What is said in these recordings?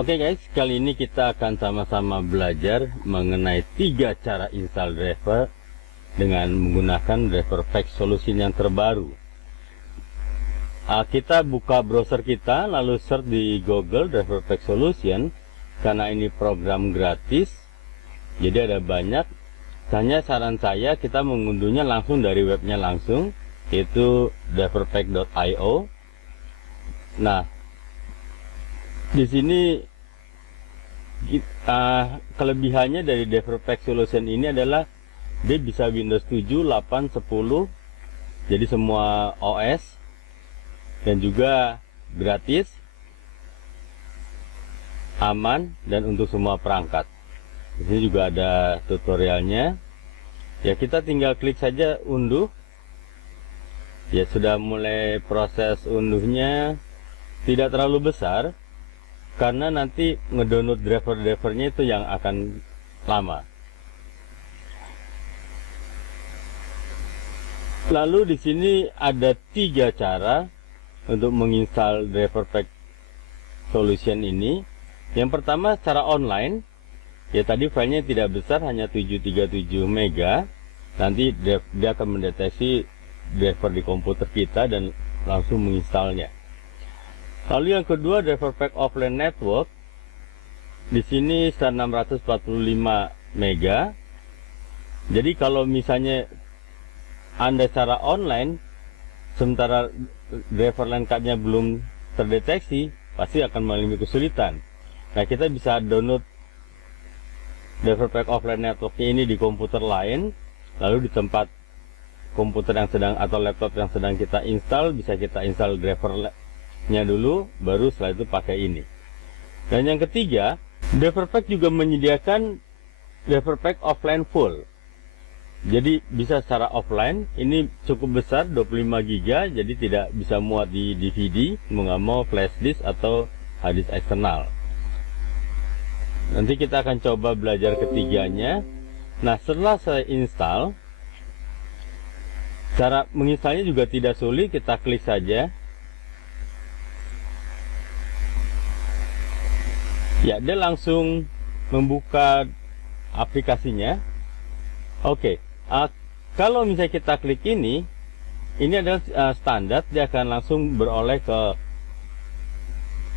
Oke guys, kali ini kita akan sama-sama belajar mengenai 3 cara install driver dengan menggunakan driver pack solution yang terbaru. Kita buka browser kita, lalu search di Google driver pack solution. Karena ini program gratis, jadi ada banyak. Hanya saran saya kita mengunduhnya langsung dari webnya langsung, yaitu driverpack.io. Nah, di sini kelebihannya dari driverpack solution ini adalah dia bisa Windows 7, 8, 10, jadi semua OS, dan juga gratis, aman, dan untuk semua perangkat. Di sini juga ada tutorialnya. Ya, kita tinggal klik saja unduh. Ya, sudah mulai proses unduhnya. Tidak terlalu besar, karena nanti ngedownload driver-drivernya itu yang akan lama. Lalu di sini ada 3 cara untuk menginstal driver pack solution ini. Yang pertama secara online. Ya, tadi filenya tidak besar, hanya 737 MB. Nanti dia akan mendeteksi driver di komputer kita dan langsung menginstalnya. Lalu yang kedua, driver pack offline network. Di sini 645 MB. Jadi kalau misalnya Anda secara online, sementara driver lengkapnya belum terdeteksi, pasti akan mengalami kesulitan. Nah, kita bisa download driver pack offline network ini di komputer lain, lalu di tempat komputer yang sedang atau laptop yang sedang kita install, bisa kita install drivernya dulu, baru setelah itu pakai ini. Dan yang ketiga, driver pack juga menyediakan driver pack offline full. Jadi bisa secara offline. Ini cukup besar, 25 GB, jadi tidak bisa muat di DVD, mau nggak mau flash disk atau hard disk eksternal. Nanti kita akan coba belajar ketiganya. Nah, setelah saya install, cara menginstalnya juga tidak sulit. Kita klik saja. Ya, dia langsung membuka aplikasinya. Oke, kalau misalnya kita klik ini adalah standar. Dia akan langsung beroleh ke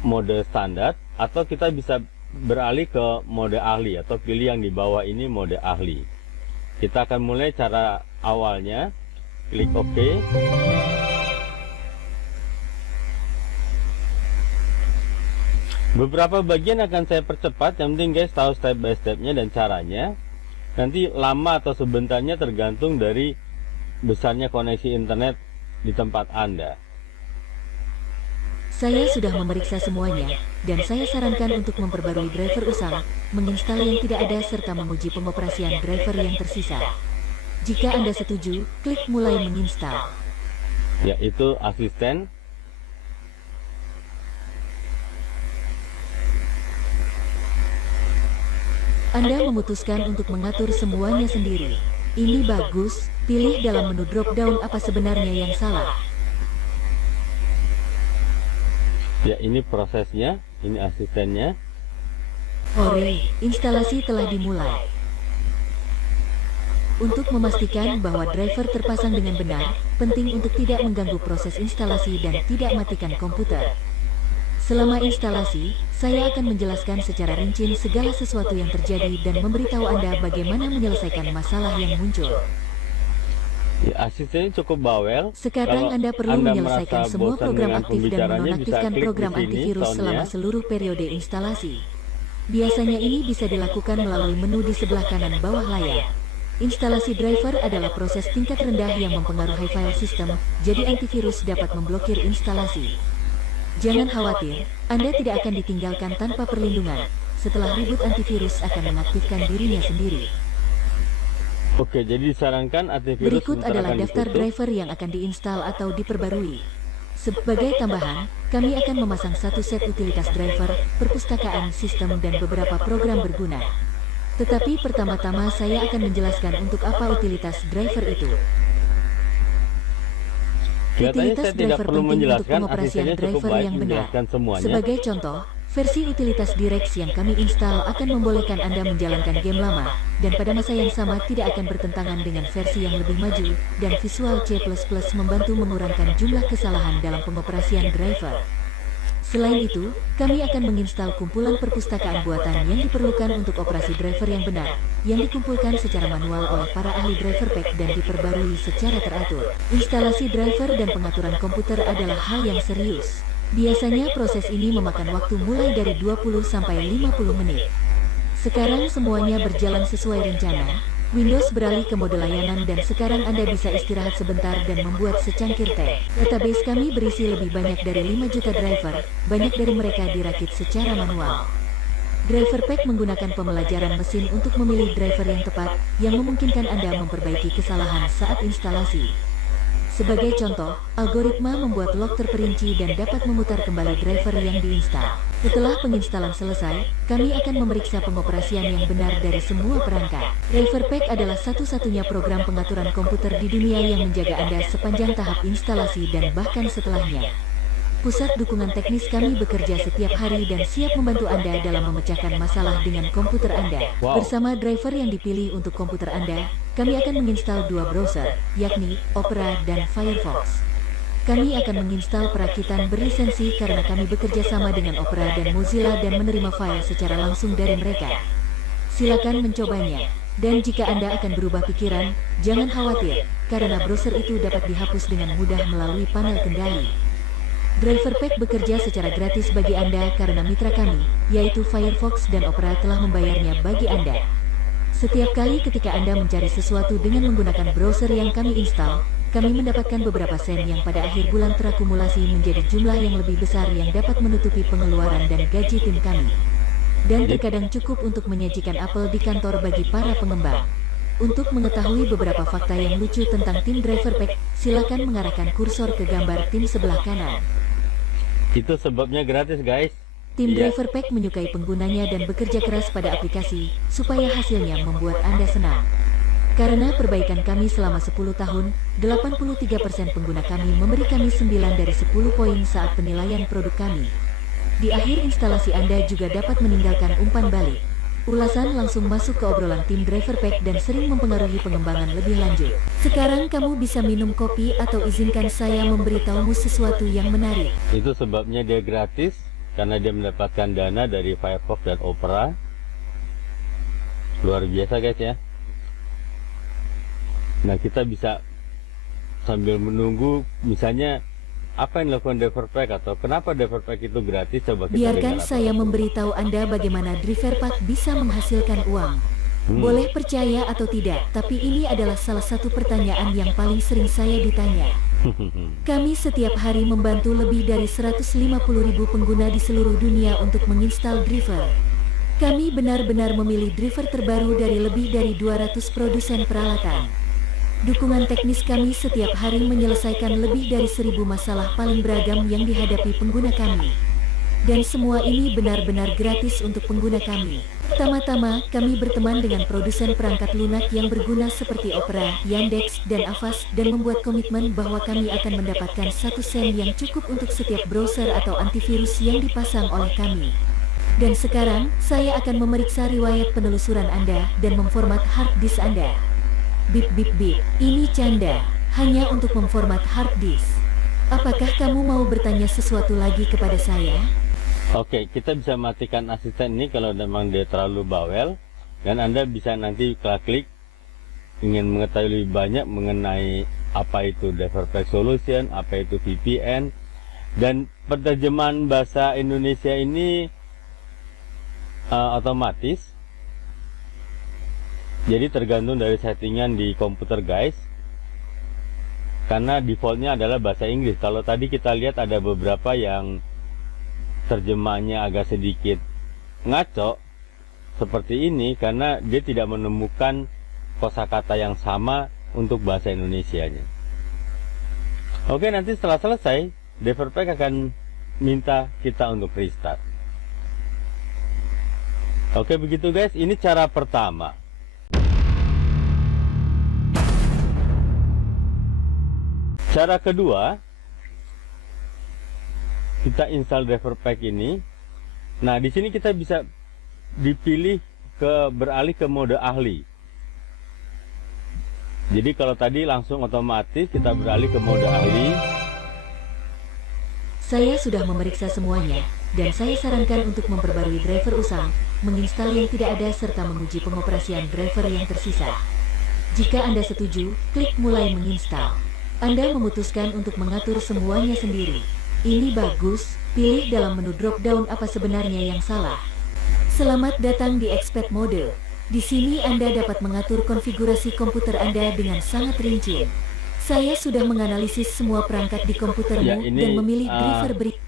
mode standar, atau kita bisa beralih ke mode ahli, atau pilih yang di bawah ini mode ahli. Kita akan mulai cara awalnya. Klik OK. Beberapa bagian akan saya percepat, yang penting guys tahu step by stepnya dan caranya. Nanti lama atau sebentarnya tergantung dari besarnya koneksi internet di tempat Anda. Saya sudah memeriksa semuanya, dan saya sarankan untuk memperbarui driver usang, menginstal yang tidak ada, serta menguji pengoperasian driver yang tersisa. Jika Anda setuju, klik mulai menginstal. Ya, itu asisten. Anda memutuskan untuk mengatur semuanya sendiri. Ini bagus, pilih dalam menu drop-down apa sebenarnya yang salah. Ya, ini prosesnya, ini asistennya. Hore, instalasi telah dimulai. Untuk memastikan bahwa driver terpasang dengan benar, penting untuk tidak mengganggu proses instalasi dan tidak matikan komputer. Selama instalasi, saya akan menjelaskan secara rinci segala sesuatu yang terjadi dan memberitahu Anda bagaimana menyelesaikan masalah yang muncul. Ya, asistennya cukup bawel. Sekarang Anda perlu menyelesaikan semua program aktif dan menonaktifkan program antivirus selama seluruh periode instalasi. Biasanya ini bisa dilakukan melalui menu di sebelah kanan bawah layar. Instalasi driver adalah proses tingkat rendah yang mempengaruhi file sistem, jadi antivirus dapat memblokir instalasi. Jangan khawatir, Anda tidak akan ditinggalkan tanpa perlindungan. Setelah reboot, antivirus akan mengaktifkan dirinya sendiri. Oke, jadi disarankan antivirus Berikut adalah daftar driver yang akan diinstal atau diperbarui. Sebagai tambahan, kami akan memasang satu set utilitas driver, perpustakaan, sistem, dan beberapa program berguna. Tetapi pertama-tama saya akan menjelaskan untuk apa utilitas driver itu. Utilitas driver penting untuk pengoperasian driver yang benar. Sebagai contoh, Versi utilitas Direx yang kami install akan membolehkan Anda menjalankan game lama, dan pada masa yang sama tidak akan bertentangan dengan versi yang lebih maju, dan Visual C++ membantu mengurangkan jumlah kesalahan dalam pengoperasian driver. Selain itu, kami akan menginstal kumpulan perpustakaan buatan yang diperlukan untuk operasi driver yang benar, yang dikumpulkan secara manual oleh para ahli driver pack dan diperbarui secara teratur. Instalasi driver dan pengaturan komputer adalah hal yang serius. Biasanya proses ini memakan waktu mulai dari 20 sampai 50 menit. Sekarang semuanya berjalan sesuai rencana. Windows beralih ke mode layanan dan sekarang Anda bisa istirahat sebentar dan membuat secangkir teh. Database kami berisi lebih banyak dari 5 juta driver, banyak dari mereka dirakit secara manual. Driver Pack menggunakan pembelajaran mesin untuk memilih driver yang tepat, yang memungkinkan Anda memperbaiki kesalahan saat instalasi. Sebagai contoh, algoritma membuat log terperinci dan dapat memutar kembali driver yang diinstal. Setelah penginstalan selesai, kami akan memeriksa pengoperasian yang benar dari semua perangkat. Driver Pack adalah satu-satunya program pengaturan komputer di dunia yang menjaga Anda sepanjang tahap instalasi dan bahkan setelahnya. Pusat dukungan teknis kami bekerja setiap hari dan siap membantu Anda dalam memecahkan masalah dengan komputer Anda. Bersama driver yang dipilih untuk komputer Anda, kami akan menginstal 2 browser, yakni Opera dan Firefox. Kami akan menginstal perakitan berlisensi karena kami bekerja sama dengan Opera dan Mozilla dan menerima file secara langsung dari mereka. Silakan mencobanya. Dan jika Anda akan berubah pikiran, jangan khawatir, karena browser itu dapat dihapus dengan mudah melalui panel kendali. Driver Pack bekerja secara gratis bagi Anda karena mitra kami, yaitu Firefox dan Opera telah membayarnya bagi Anda. Setiap kali ketika Anda mencari sesuatu dengan menggunakan browser yang kami install, kami mendapatkan beberapa sen yang pada akhir bulan terakumulasi menjadi jumlah yang lebih besar yang dapat menutupi pengeluaran dan gaji tim kami. Dan terkadang cukup untuk menyajikan apel di kantor bagi para pengembang. Untuk mengetahui beberapa fakta yang lucu tentang tim Driver Pack, silakan mengarahkan kursor ke gambar tim sebelah kanan. Itu sebabnya gratis, guys. Tim Driver Pack menyukai penggunanya dan bekerja keras pada aplikasi, supaya hasilnya membuat Anda senang. Karena perbaikan kami selama 10 tahun, 83% pengguna kami memberi kami 9 dari 10 poin saat penilaian produk kami. Di akhir instalasi Anda juga dapat meninggalkan umpan balik. Ulasan langsung masuk ke obrolan tim Driver Pack dan sering mempengaruhi pengembangan lebih lanjut. Sekarang kamu bisa minum kopi atau izinkan saya memberitahumu sesuatu yang menarik. Itu sebabnya dia gratis, karena dia mendapatkan dana dari Firefox dan Opera. Luar biasa, guys, ya. Nah, kita bisa sambil menunggu, misalnya apa yang dilakukan Driver Pack atau kenapa Driver Pack itu gratis, coba kita biarkan saya memberitahu Anda bagaimana Driver Pack bisa menghasilkan uang. Boleh percaya atau tidak, tapi ini adalah salah satu pertanyaan yang paling sering saya ditanya. Kami setiap hari membantu lebih dari 150.000 pengguna di seluruh dunia untuk menginstal driver. Kami benar-benar memilih driver terbaru dari lebih dari 200 produsen peralatan. Dukungan teknis kami setiap hari menyelesaikan lebih dari 1.000 masalah paling beragam yang dihadapi pengguna kami. Dan semua ini benar-benar gratis untuk pengguna kami. Pertama-tama, kami berteman dengan produsen perangkat lunak yang berguna seperti Opera, Yandex, dan Avast dan membuat komitmen bahwa kami akan mendapatkan 1 sen yang cukup untuk setiap browser atau antivirus yang dipasang oleh kami. Dan sekarang, saya akan memeriksa riwayat penelusuran Anda dan memformat hard disk Anda. Bip bip bip, ini canda, hanya untuk memformat hard disk. Apakah kamu mau bertanya sesuatu lagi kepada saya? Oke, kita bisa matikan asisten ini kalau memang dia terlalu bawel. Dan Anda bisa nanti klik ingin mengetahui lebih banyak mengenai apa itu Driver Pack Solution, apa itu VPN. Dan penerjemahan bahasa Indonesia ini otomatis. Jadi tergantung dari settingan di komputer, guys. Karena defaultnya adalah bahasa Inggris. Kalau tadi kita lihat ada beberapa yang terjemahnya agak sedikit ngaco seperti ini karena dia tidak menemukan kosakata yang sama untuk bahasa Indonesianya. Oke, nanti setelah selesai, Driver Pack akan minta kita untuk restart. Oke, begitu, guys. Ini cara pertama. Cara kedua, kita install Driver Pack ini Nah, di sini kita bisa dipilih beralih ke mode ahli. Jadi kalau tadi langsung otomatis, kita beralih ke mode ahli. Saya sudah memeriksa semuanya, dan saya sarankan untuk memperbarui driver usang, menginstal yang tidak ada serta menguji pengoperasian driver yang tersisa. Jika Anda setuju, klik mulai menginstal. Anda memutuskan untuk mengatur semuanya sendiri. Ini bagus, pilih dalam menu drop-down apa sebenarnya yang salah. Selamat datang di Expert Mode. Di sini Anda dapat mengatur konfigurasi komputer Anda dengan sangat rinci. Saya sudah menganalisis semua perangkat di komputermu dan memilih driver berikut.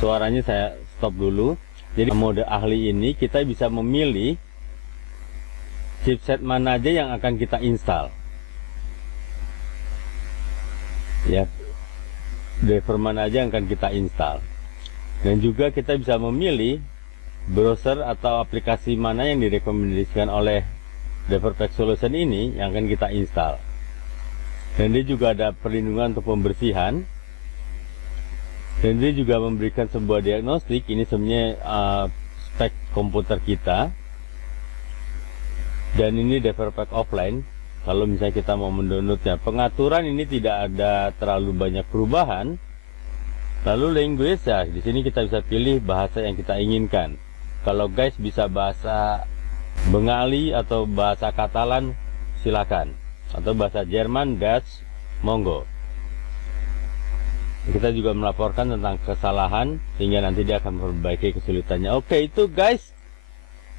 Suaranya saya stop dulu. Jadi mode ahli ini kita bisa memilih chipset mana aja yang akan kita install. Ya, driver mana aja yang akan kita install. Dan juga kita bisa memilih browser atau aplikasi mana yang direkomendasikan oleh DriverPack Solution ini yang akan kita install. Dan dia juga ada perlindungan untuk pembersihan. Dan dia juga memberikan sebuah diagnostik. Ini sebenarnya spek komputer kita. Dan ini DriverPack offline. Kalau misalnya kita mau mendownloadnya, pengaturan ini tidak ada terlalu banyak perubahan. Lalu language, ya di sini kita bisa pilih bahasa yang kita inginkan. Kalau guys bisa bahasa Bengali atau bahasa Katalan, silakan. Atau bahasa Jerman, Dutch, monggo. Kita juga melaporkan tentang kesalahan sehingga nanti dia akan memperbaiki kesulitannya. Oke, itu guys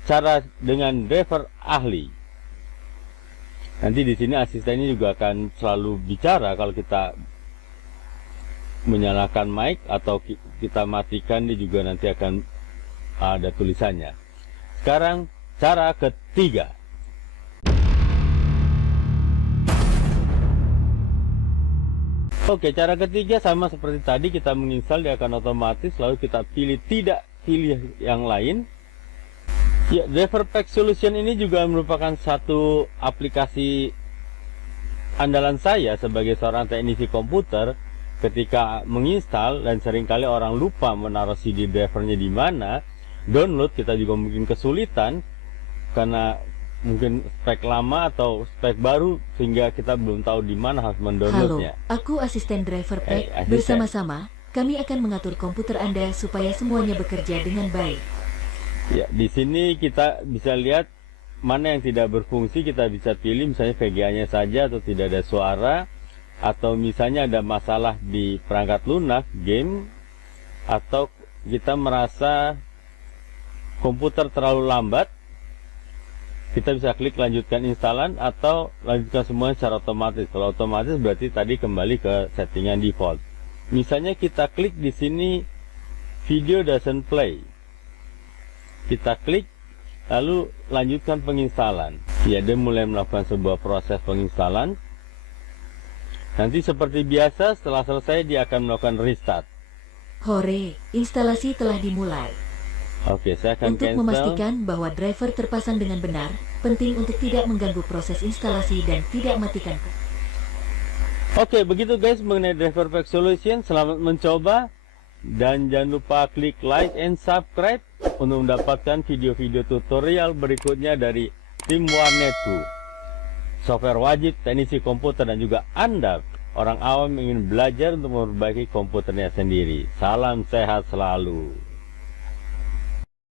cara dengan driver ahli. Nanti di sini asistennya juga akan selalu bicara kalau kita menyalakan mic atau kita matikan, dia juga nanti akan ada tulisannya. Sekarang cara ketiga. Oke, cara ketiga sama seperti tadi, kita menginstal, dia akan otomatis, lalu kita pilih tidak pilih yang lain. Ya, DriverPack Solution ini juga merupakan satu aplikasi andalan saya sebagai seorang teknisi komputer. Ketika menginstal dan seringkali orang lupa menaruh CD drivernya di mana, download kita juga mungkin kesulitan karena mungkin spek lama atau spek baru sehingga kita belum tahu di mana harus mendownloadnya. Halo, aku asisten DriverPack. Bersama-sama kami akan mengatur komputer Anda supaya semuanya bekerja dengan baik. Ya, di sini kita bisa lihat mana yang tidak berfungsi, kita bisa pilih misalnya VGA-nya saja atau tidak ada suara. Atau misalnya ada masalah di perangkat lunak, game, atau kita merasa komputer terlalu lambat, kita bisa klik lanjutkan instalan atau lanjutkan semuanya secara otomatis. Kalau otomatis berarti tadi kembali ke settingan default. Misalnya kita klik di sini video doesn't play, kita klik lalu lanjutkan penginstalan. Ya, dia mulai melakukan sebuah proses penginstalan. Nanti seperti biasa setelah selesai dia akan melakukan restart. Hore, instalasi telah dimulai. Oke, saya akan Untuk cancel. memastikan bahwa driver terpasang dengan benar, penting untuk tidak mengganggu proses instalasi dan tidak matikan. Oke, begitu guys mengenai DriverPack Solution. Selamat mencoba. Dan jangan lupa klik like and subscribe untuk mendapatkan video-video tutorial berikutnya dari tim Warnetku. Software wajib teknisi komputer dan juga Anda orang awam ingin belajar untuk memperbaiki komputernya sendiri. Salam sehat selalu.